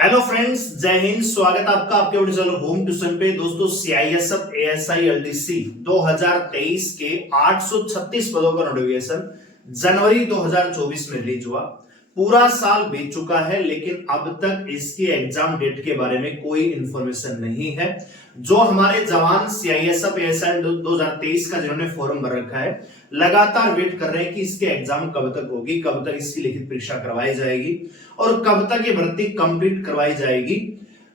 Hello friends, जय हिंद। स्वागत है आपका आपके वीडियो चैनल होम ट्यूशन पे। दोस्तों, सीआईएसएफ एएसआई एलडीसी 2023 के 836 पदों का नोटिफिकेशन जनवरी 2024 में रिलीज हुआ। पूरा साल बीत चुका है, लेकिन अब तक इसकी एग्जाम डेट के बारे में कोई इंफॉर्मेशन नहीं है। जो हमारे जवान सीआईएसएफ एएसआई 2023 का जिन्होंने फॉर्म भर रखा है, लगातार वेट कर रहे हैं कि इसकी एग्जाम कब तक होगी, कब तक इसकी लिखित परीक्षा करवाई जाएगी और कब तक ये भर्ती कंप्लीट करवाई जाएगी।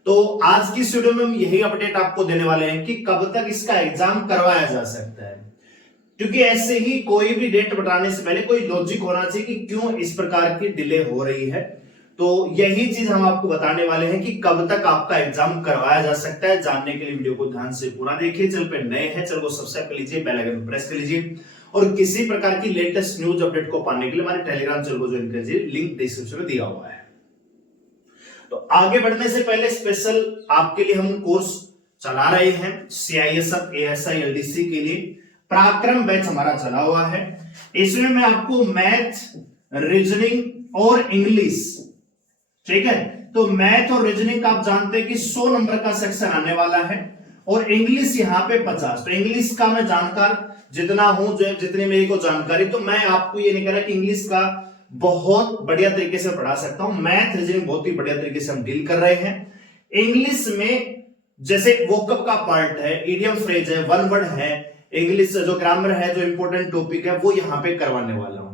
तो आज की वीडियो में हम यही अपडेट आपको देने वाले हैं कि कब तक इसका एग्जाम करवाया जा सकता है, क्योंकि ऐसे ही कोई भी डेट बताने से पहले कोई लॉजिक होना चाहिए कि क्यों इस प्रकार की डिले हो रही है। तो यही चीज हम आपको बताने वाले हैं कि कब तक आपका एग्जाम करवाया जा सकता है। जानने के लिए वीडियो को ध्यान से पूरा देखिए। चैनल पे नए हैं, चैनल को सब्सक्राइब कर लीजिए, बेल आइकन प्रेस कर लीजिए और किसी प्रकार की लेटेस्ट न्यूज अपडेट को पाने के लिए हमारे टेलीग्राम चैनल को ज्वाइन कीजिए, लिंक डिस्क्रिप्शन में दिया हुआ है। तो आगे बढ़ने से पहले स्पेशल आपके लिए हम कोर्स चला रहे हैं सीआईएसएफ एएसआई एलडीसी के लिए। पराक्रम बैच हमारा चला हुआ है। इसमें मैं आपको मैथ, रीजनिंग और इंग्लिश, ठीक है, तो मैथ और रीजनिंग का आप जानते हैं कि 100 नंबर का सेक्शन आने वाला है और इंग्लिश यहां पे 50। तो इंग्लिश का मैं जानकार जितना हूं, जो जितनी मेरी को जानकारी, तो मैं आपको ये नहीं कह रहा कि इंग्लिश का बहुत बढ़िया तरीके से पढ़ा सकता हूं। मैथ, रीजनिंग बहुत ही बढ़िया तरीके से हम डील कर रहे हैं। इंग्लिश में जैसे वोकअप का पार्ट है, इडियम फ्रेज है, वन वर्ड है, इंग्लिश जो ग्रामर है, जो इंपॉर्टेंट टॉपिक है, वो यहां पे करवाने वाला हूं।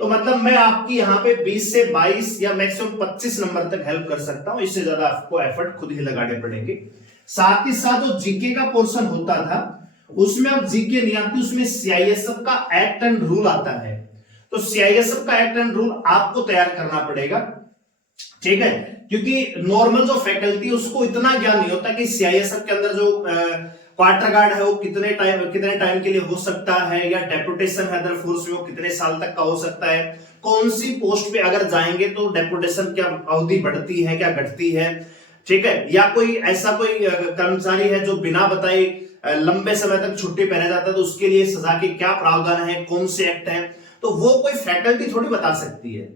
तो मतलब मैं आपकी यहां पे 20 से 22 या मैक्सिमम 25 नंबर तक हेल्प कर सकता हूं। इससे ज्यादा आपको एफर्ट खुद ही लगाने पड़ेंगे। साथ ही साथ जो जीके का पोर्शन होता था, उसमें अब जीके नहीं आती, उसमें सीआईएसएफ का एक्ट एंड रूल आता है। तो सीआईएसएफ का एक्ट एंड रूल आपको तैयार करना पड़ेगा, ठीक है, क्योंकि नॉर्मल जो फैकल्टी उसको इतना ज्ञान नहीं होता कि सीआईएसएफ के अंदर जो क्वार्टर गार्ड है वो कितने टाइम के लिए हो सकता है, या डेपुटेशन है अदर फोर्स में वो कितने साल तक का हो सकता है, कौन सी पोस्ट पे अगर जाएंगे तो डेपुटेशन क्या अवधि बढ़ती है क्या घटती है, ठीक है, या कोई ऐसा कोई कर्मचारी है जो बिना बताए लंबे समय तक छुट्टी पे रह जाता है तो उसके लिए सजा के क्या प्रावधान है, कौन से एक्ट है, तो वो कोई फैकल्टी थोड़ी बता सकती है,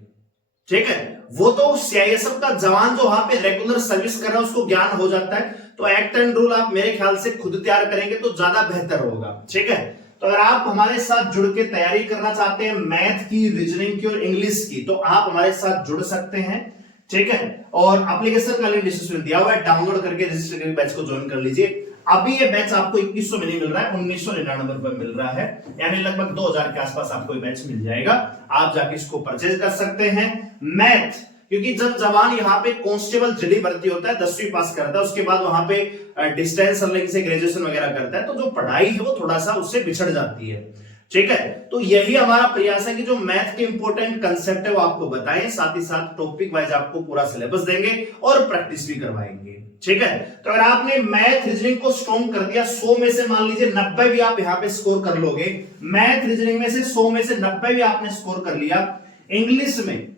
ठीक है। वो तो सीआईएसएफ का जवान जो वहां पे रेगुलर सर्विस कर रहा है उसको ज्ञान हो जाता है। तो एक्ट एंड रूल आप मेरे ख्याल से खुद तैयार करेंगे तो ज्यादा बेहतर होगा, ठीक है। तो अगर आप हमारे साथ जुड़ के तैयारी करना चाहते हैं मैथ की, रीजनिंग की और इंग्लिश की, तो आप हमारे साथ जुड़ सकते हैं, ठीक है। और एप्लीकेशन का लिंक डिस्क्रिप्शन में दिया हुआ है, डाउनलोड करके रजिस्टर करके बैच को ज्वाइन कर लीजिए। अभी ये बैच आपको 2100 में नहीं मिल रहा है, 1999 रुपए मिल रहा है, यानी लगभग 2000 के आसपास आपको ये बैच मिल जाएगा। आप जाके इसको परचेज कर सकते हैं। मैथ, क्योंकि जब जवान यहाँ पे कांस्टेबल जेडी भर्ती होता है, 10वीं पास करता है, उसके बाद वहां पे डिस्टेंस लर्निंग से ग्रेजुएशन वगैरह करता है, तो जो पढ़ाई है वो थोड़ा सा उससे बिछड़ जाती है, ठीक है। तो यही हमारा प्रयास है कि जो मैथ के इंपॉर्टेंट कंसेप्ट है वो आपको बताएं, साथ ही साथ टॉपिक वाइज आपको पूरा सिलेबस देंगे और प्रैक्टिस भी करवाएंगे, ठीक है। तो अगर आपने मैथ रीजनिंग को स्ट्रॉन्ग कर दिया, 100 में से मान लीजिए 90 भी आप यहां पे स्कोर कर लोगे, मैथ रीजनिंग में से 100 में से 90 भी आपने स्कोर कर लिया, इंग्लिश में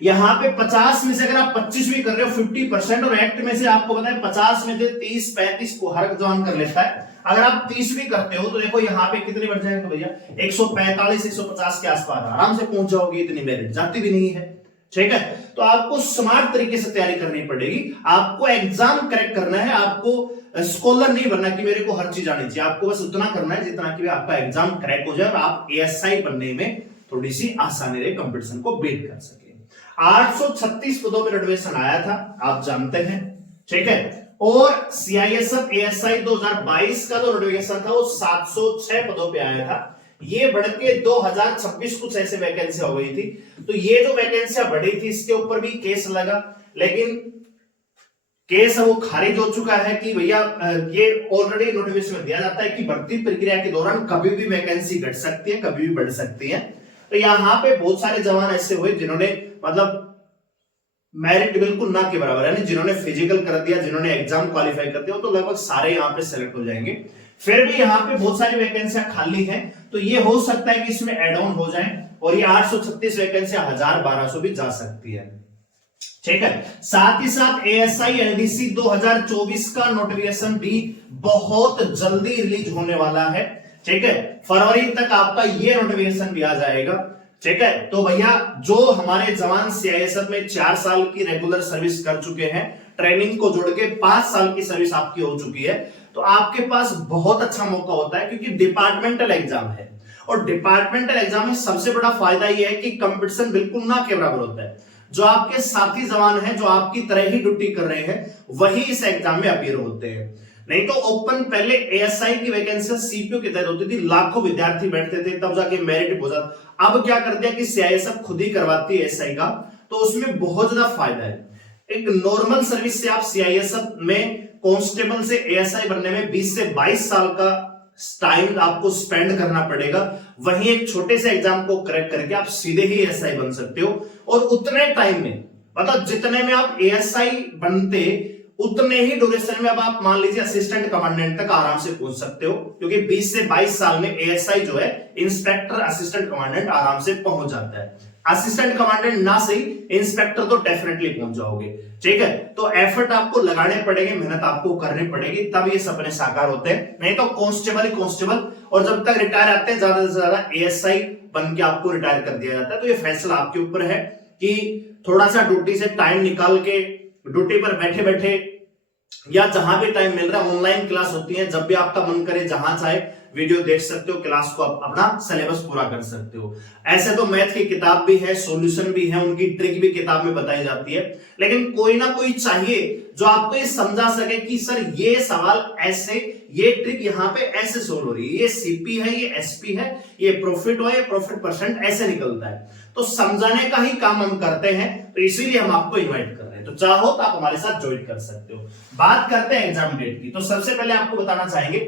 यहां पे 50 में से अगर आप 25 भी कर रहे हो 50%, और एक्ट में से आपको पता है 50 में से 30-35 को हर जवान कर लेता है। अगर आप 30 भी करते हो तो देखो यहाँ पे कितने बढ़ जाएंगे भैया, 145-150 के आसपास आराम से पहुंच जाओगे, इतनी मेरिट जाती भी नहीं है, ठीक है। तो आपको स्मार्ट तरीके से तैयारी करनी पड़ेगी, आपको एग्जाम क्रैक करना है, आपको स्कॉलर नहीं बनना कि मेरे को हर चीज आनी चाहिए, आपको बस उतना करना है जितना कि आपका एग्जाम क्रैक हो जाए और आप एएसआई बनने में थोड़ी सी आसानी रहे, कंपटीशन को बीट कर सके। 836 पदों पर नोटिफिकेशन आया था, आप जानते हैं, ठीक है। और सीआईएसएफ एएसआई 2022 का जो नोटिफिकेशन था वो 706 पदों पे आया था। ये बढ़ के 2026 कुछ ऐसे वैकेंसी हो गई थी। तो ये जो वैकेंसियां बढ़ी थी इसके ऊपर भी केस लगा, लेकिन केस वो खारिज हो चुका है कि भैया ये ऑलरेडी नोटिफिकेशन में दिया जाता है कि भर्ती प्रक्रिया के दौरान कभी भी वैकेंसी घट सकती है, कभी भी बढ़ सकती है। तो यहां पे बहुत सारे जवान ऐसे हुए जिन्होंने मतलब मेरिट बिल्कुल ना के बराबर, यानी जिन्होंने फिजिकल कर दिया, जिन्होंने एग्जाम क्वालिफाई कर दिया, तो लगभग सारे यहाँ पे सेलेक्ट हो जाएंगे। फिर भी यहाँ पे बहुत सारी वैकेंसियां खाली हैं, तो ये हो सकता है कि इसमें एड ऑन हो जाए और ये 836 वैकेंसियां 1000-1200 भी जा सकती है, ठीक है। साथ ही साथ एएसआई एलडीसी 2024 का नोटिफिकेशन भी बहुत जल्दी रिलीज होने वाला है, ठीक है। फरवरी तक आपका ये नोटिफिकेशन भी आ जाएगा, ठीक है। तो भैया जो हमारे जवान सीआईएसएफ में 4 साल की रेगुलर सर्विस कर चुके हैं, ट्रेनिंग को जोड़ के 5 साल की सर्विस आपकी हो चुकी है, तो आपके पास बहुत अच्छा मौका होता है, क्योंकि डिपार्टमेंटल एग्जाम है। और डिपार्टमेंटल एग्जाम में सबसे बड़ा फायदा यह है कि कंपटीशन बिल्कुल ना के बराबर होता है। जो आपके साथी जवान हैं, जो आपकी तरह ही ड्यूटी कर रहे हैं, वही इस एग्जाम में अपीयर होते हैं। नहीं तो ओपन पहले एएसआई की वैकेंसी सीपीओ के तहत होती थी, लाखों विद्यार्थी बैठते थे, तब जाके मेरिट हो जाता। अब क्या कर दिया कि सीआईएसएफ खुद ही करवाती है एएसआई का, तो उसमें बहुत ज्यादा फायदा है। एक नॉर्मल सर्विस से आप सीआईएसएफ में कांस्टेबल से एएसआई बनने में 20 से 22 साल का टाइम आपको स्पेंड करना पड़ेगा। वहीं एक छोटे से एग्जाम को क्रैक करके आप सीधे ही एएसआई बन सकते हो, और उतने टाइम में, मतलब जितने में आप एएसआई बनते उतने ही ड्यूरेशन में अब आप मान लीजिए असिस्टेंट कमांडेंट तक आराम से पहुंच सकते हो, क्योंकि 20 से 22 साल में एएसआई जो है इंस्पेक्टर असिस्टेंट कमांडेंट आराम से पहुंच जाता है। असिस्टेंट कमांडेंट ना सही, इंस्पेक्टर तो डेफिनेटली पहुंच जाओगे। ठीक है, तो एफर्ट आपको लगाने पड़ेंगे, मेहनत आपको करनी पड़ेगी, तब ये सपने साकार होते हैं। नहीं तो कांस्टेबल ही कांस्टेबल, और जब तक रिटायर आते हैं ज्यादा से ज्यादा एएसआई बन के आपको रिटायर कर दिया जाता है। तो ये फैसला आपके ऊपर है कि थोड़ा सा ड्यूटी से टाइम निकाल के, ड्यूटी पर बैठे बैठे या जहां भी टाइम मिल रहा है, ऑनलाइन क्लास होती है, जब भी आपका मन करे जहां चाहे वीडियो देख सकते हो, क्लास को आप अपना सिलेबस पूरा कर सकते हो। ऐसे तो मैथ की किताब भी है, सॉल्यूशन भी है, उनकी ट्रिक भी किताब में बताई जाती है, लेकिन कोई ना कोई चाहिए जो आपको ये समझा सके कि सर ये सवाल ऐसे, ये ट्रिक यहाँ पे ऐसे सोल्व हो रही है, ये सीपी है, ये एसपी है, ये प्रॉफिट हो, ये प्रॉफिट परसेंट ऐसे निकलता है। तो समझाने का ही काम हम करते हैं, तो इसीलिए हम आपको इनवाइट कर रहे हैं। तो चाहो तो आप हमारे साथ ज्वाइन कर सकते हो। बात करते हैं एग्जाम डेट की। तो सबसे पहले आपको बताना चाहेंगे,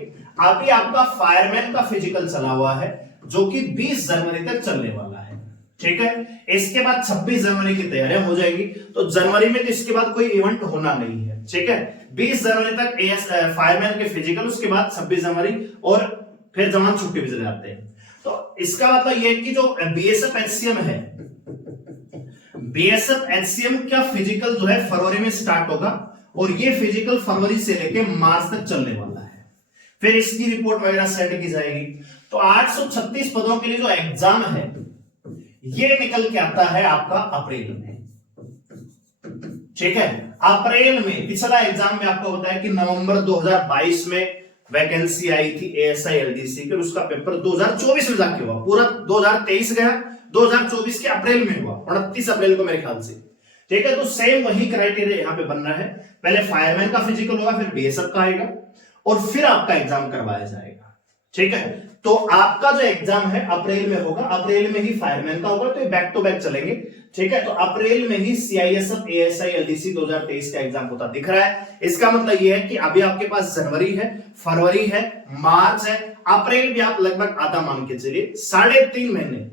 अभी आपका फायरमैन का फिजिकल चला हुआ है, जो कि 20 जनवरी तक चलने वाला है। ठीक है, इसके बाद 26 जनवरी की तैयारियां हो जाएगी। तो जनवरी में तो इसके बाद कोई इवेंट होना नहीं है। ठीक है, 20 जनवरी तक फायरमैन के फिजिकल, उसके बाद 26 जनवरी, और फिर जवान छुट्टी भी चले जाते हैं। तो इसका मतलब यह कि जो बीएसएफ एचसीएम है, बीएसएफ एचसीएम का फिजिकल जो है फरवरी में स्टार्ट होगा, और ये फिजिकल फरवरी से लेके मार्च तक चलने वाला है। फिर इसकी रिपोर्ट वगैरह सेट की जाएगी। तो 836 पदों के लिए जो एग्जाम है, ये निकल के आता है आपका अप्रैल में। ठीक है, अप्रैल में। पिछला एग्जाम में आपको बताया कि नवंबर 2022 में वैकेंसी आई थी एएसआई एलडीसी की, उसका पेपर 2024 में जाके हुआ। पूरा 2023 गया, 2024 के अप्रैल में हुआ, 29 अप्रैल को मेरे ख्याल से। ठीक है, तो सेम वही क्राइटेरिया यहाँ पे बन रहा है। पहले फायरमैन का फिजिकल होगा, फिर बीएसएफ का आएगा, और फिर आपका एग्जाम करवाया जाएगा। ठीक है, तो आपका जो एग्जाम है अप्रैल में होगा, अप्रैल में ही फायरमैन का होगा, तो ये बैक टू बैक चलेंगे। ठीक है, तो अप्रैल में ही सीआईएसएफ एएसआई एलडीसी 2023 का एग्जाम होता दिख रहा है। इसका मतलब ये है कि अभी आपके पास जनवरी है, फरवरी है, मार्च है, अप्रैल भी आप लगभग आधा मान के चलिए, 3.5 महीने।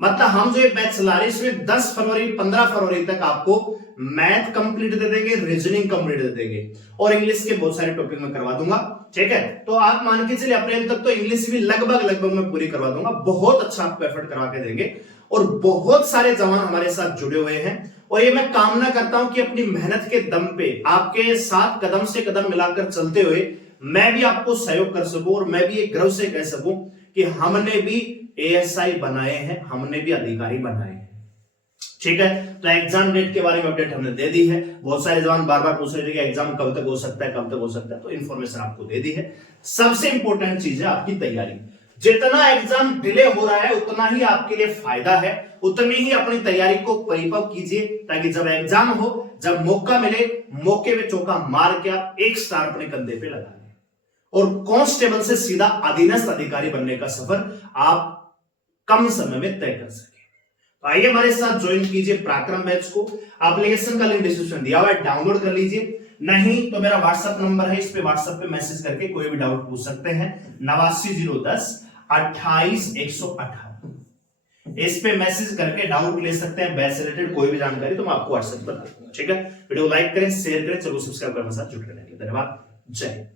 मतलब हम जो ये बैच चला रहे हैं, इसमें 10 फरवरी 15 फरवरी तक आपको मैथ कंप्लीट दे देंगे, रीजनिंग कंप्लीट दे देंगे, और इंग्लिश के बहुत सारे टॉपिक में करवा दूंगा। ठीक है, तो आप मान के चलिए अप्रैल तक तो इंग्लिश भी लगभग मैं पूरी करवा दूंगा। बहुत अच्छा आपको एफर्ट करवा के देंगे, और बहुत सारे जवान हमारे साथ जुड़े हुए हैं। और ये मैं कामना करता हूं कि अपनी मेहनत के दम पे आपके साथ कदम से कदम मिलाकर चलते हुए मैं भी आपको सहयोग कर सकूं, और मैं भी एक गर्व से कह सकूं कि हमने भी एएसआई बनाए हैं, हमने भी अधिकारी बनाए हैं। ठीक है, तो एग्जाम डेट के बारे में अपडेट हमने दे दी है। बहुत सारे जवान बार बार पूछ रहे थे कि एग्जाम कब तक हो सकता है, कब तक हो सकता है, तो इन्फॉर्मेशन आपको दे दी है। सबसे इंपॉर्टेंट चीज है आपकी तैयारी। जितना एग्जाम डिले हो रहा है, उतना ही आपके लिए फायदा है, उतनी ही अपनी तैयारी को परिपक्व कीजिए, ताकि जब एग्जाम हो, जब मौका मिले, मौके में चौका मार के आप एक स्टार अपने कंधे पे लगा लें, और कांस्टेबल से सीधा अधीनस्थ अधिकारी बनने का सफर आप कम समय में तय कर सके। तो आइए हमारे साथ ज्वाइन कीजिए पराक्रम बैच को। एप्लीकेशन का लिंक डिस्क्रिप्शन दिया हुआ है, डाउनलोड कर लीजिए। नहीं तो मेरा व्हाट्सएप नंबर है, इस पे व्हाट्सएप पे मैसेज करके कोई भी डाउट पूछ सकते हैं। 89 010 28 118, इस पे मैसेज करके डाउट ले सकते हैं। बैच से रिलेटेड कोई भी जानकारी तो मैं आपको व्हाट्सएप पर बता दूंगा। ठीक है, वीडियो लाइक करें, शेयर करें, चलो सब्सक्राइब करने के साथ जुड़ रहने के लिए धन्यवाद। जय हिंद।